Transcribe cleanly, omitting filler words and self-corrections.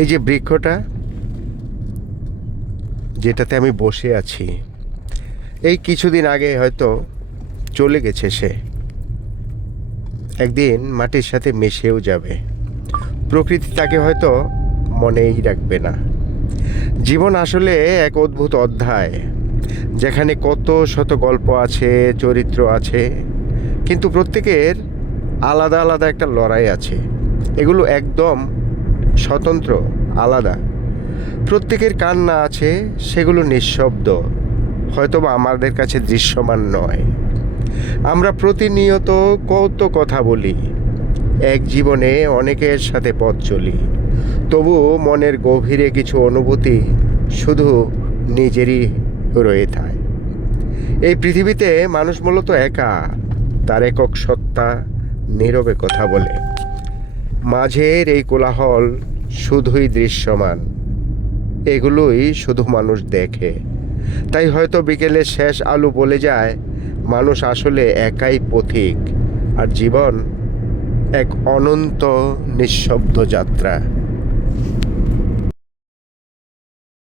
এই যে বৃক্ষটা যেটাতে আমি বসে আছি, এই কিছুদিন আগে হয়তো চলে গেছে সে, একদিন মাটির সাথে মিশেও যাবে। প্রকৃতি তাকে হয়তো মনেই রাখবে না। জীবন আসলে এক অদ্ভুত অধ্যায়, যেখানে কত শত গল্প আছে, চরিত্র আছে, কিন্তু প্রত্যেকের আলাদা আলাদা একটা লড়াই আছে। এগুলো একদম স্বতন্ত্র, আলাদা। প্রত্যেকের কান্না আছে, সেগুলো নিঃশব্দ, হয়তোবা আমাদের কাছে দৃশ্যমান নয়। আমরা প্রতিনিয়ত কত কথা বলি, এক জীবনে অনেকের সাথে পথ চলি, তবু মনের গভীরে কিছু অনুভূতি শুধু নিজেরই রয়ে থাকে। এই পৃথিবীতে মানুষ মূলত একা, তার একক সত্তা নীরবে কথা বলে। মাঝের এই কোলাহল শুধুই দৃশ্যমান, এগুলোই শুধু মানুষ দেখে। তাই হয়তো বিকেলের শেষ আলো বলে যায়, মানুষ আসলে একাই পথিক, আর জীবন এক অনন্ত নিঃশব্দ যাত্রা।